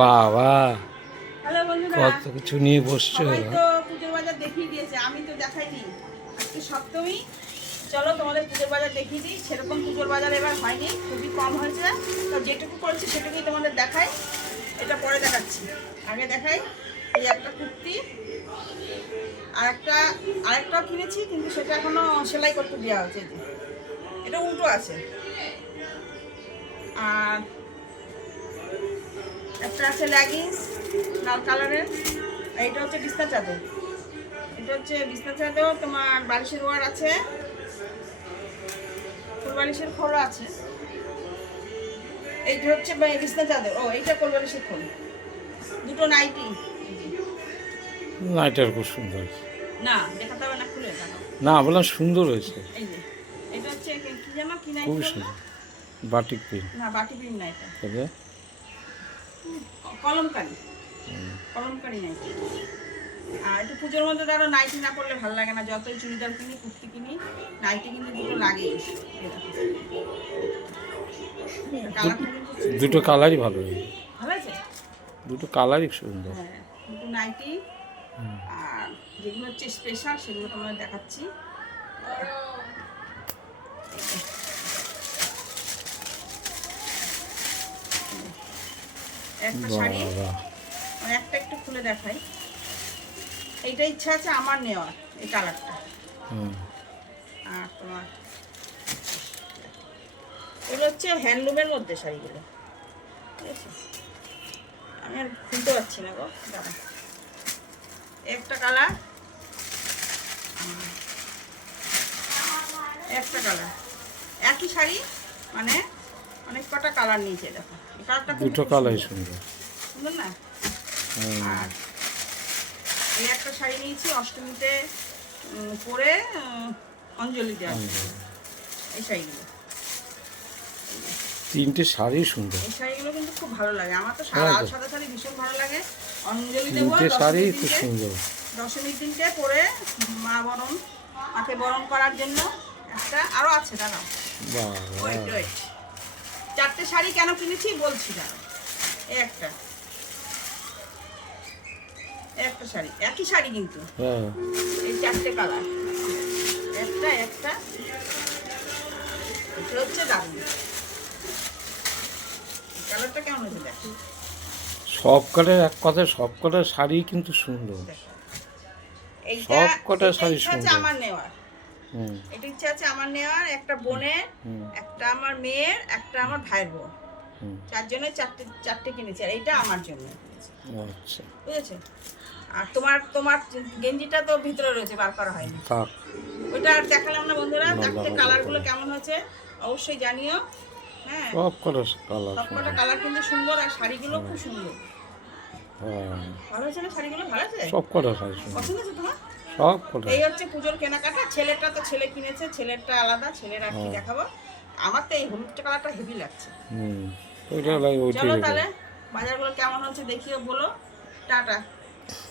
বাবা হ্যালো বন্ধুরা কত কিছু নিয়ে বসছো? তো পুজোর বাজার দেখিয়ে দিয়েছে আমি তো দেখাইনি। আজকে সপ্তমী চলো তোমাদের পুজোর বাজার দেখিয়ে দিই সেরকম পুজোর বাজার এবার হয়নি খুবই কম হয়েছে। তো যেটুকু করেছি সেটুকুই তোমাদের দেখাই এটা পরে দেখাচ্ছি। আগে দেখাই এই একটা কুর্তি আর একটা আরেকটাও কিনেছি কিন্তু সেটা এখনও সেলাই করতে দেওয়া হচ্ছে এটা উল্টো আছে। আর একটা আছে লেগিংস লাল কালারের। আর এটা হচ্ছে বিছনা চাদর। এটা হচ্ছে বিছনা চাদর তোমার বালিশের ওয়ার আছে। বালিশের খোল আছে। এইটা হচ্ছে বা- বিছনা চাদর। ও এইটা কোল বালিশের খোল। দুটো নাইটি নাইটার খুব সুন্দর না দেখাতে হবে না খুলে না বললাম সুন্দর হয়েছে। এই যে এটা হচ্ছে কি- জানো কি নাইটি বলল? সুন্দর। বাটিক প্রিন্ট না বাটি প্রিন্ট না এটা। কলমকারি। কলমকারি নাইটি আর একটু পুজোর মধ্যে ধরো নাইটি না পরলে ভালো লাগে না। যতই চুড়িদার কিনি কুর্তি কিনি নাইটি কিন্তু দুটো কিন্তু দুটো কালারই ভালো ভালো আছে দুটো কালারই সুন্দর। হ্যাঁ দুটো নাইটি আর যেগুলো হচ্ছে স্পেশাল সেগুলো তোমাদের দেখাচ্ছি। একটা শাড়ি। মানে একটা একটু খুলে দেখাই। এইটা ইচ্ছা আছে আমার নেওয়ার এই কালারটা। আর তোমার এগুলো হচ্ছে হ্যান্ডলুমের মধ্যে শাড়িগুলো। ঠিক আছে? আমি আর খুলতে পারছি না গো দাঁড়া। একটা কালার। একটা কালার। একই শাড়ি মানে অনেক কটা কালার নিয়েছে দেখো। কালারটা দুটো কালারই সুন্দর। সুন্দর না? আর এই একটা শাড়ি নিয়েছি অষ্টমীতে পরে অঞ্জলি। দেওয়া এই শাড়িগুলো। তিনটে শাড়ি সুন্দর। এই শাড়িগুলো কিন্তু খুব ভালো লাগে। আমার তো হ্যাঁ সাদা তো। সাদা শাড়ি ভীষণ ভালো লাগে। অঞ্জলি দেবো তিনটে শাড়ি খুব সুন্দর। দশমীর দিনকে পরে মা বরণ মাকে বরণ করার জন্য একটা আরও আছে দাঁড়াও। ওয়েট ওয়েট চারটে শাড়ি কেন কিনেছি বলছি এই একটা। একটা শাড়ি। একই শাড়ি কিন্তু। হ্যাঁ। এই চারটে কালার। একটা একটা। এটা হচ্ছে দারুণ। কালারটা কেমন হয়েছে দেখ। সব কটার এক কথায় সব কটার শাড়ি কিন্তু সুন্দর। সব কটা শাড়ি সুন্দর। আমার নেওয়ার। হুম এটা ইচ্ছা আছে আমার নেওয়ার একটা বোনের একটা আমার মেয়ের একটা আমার ভাইয়ের বোন। চারজনের চারটে চারটে কিনেছি আর এইটা আমার জন্য। আচ্ছা। বুঝেছ? আর তোমার তোমার গেঞ্জিটা তো ভিতরে রয়েছে বার করা হয়নি। ওইটা আর দেখালাম না বন্ধুরা চারটে কালারগুলো কেমন হয়েছে অবশ্যই জানিও। হ্যাঁ। সব কালার সবকটা কালার কিন্তু সুন্দর আর শাড়িগুলো খুব সুন্দর। হ্যাঁ। ভালো হয়েছে না শাড়িগুলো? ভালো আছে? সব কটা শাড়ি পছন্দ হয়েছে তোমার? সব কটা এই হচ্ছে পুজোর কেনাকাটা। ছেলেটা তো ছেলে কিনেছে ছেলেরটা আলাদা ছেলের আর কি হ্যাঁ। দেখাবো? আমার তো এই হলুদটা কালারটা হেভি লাগছে। হুম ওইটা লাগে ওইটাই চলো তাহলে বাজারগুলো কেমন হচ্ছে দেখিও বলো। টাটা।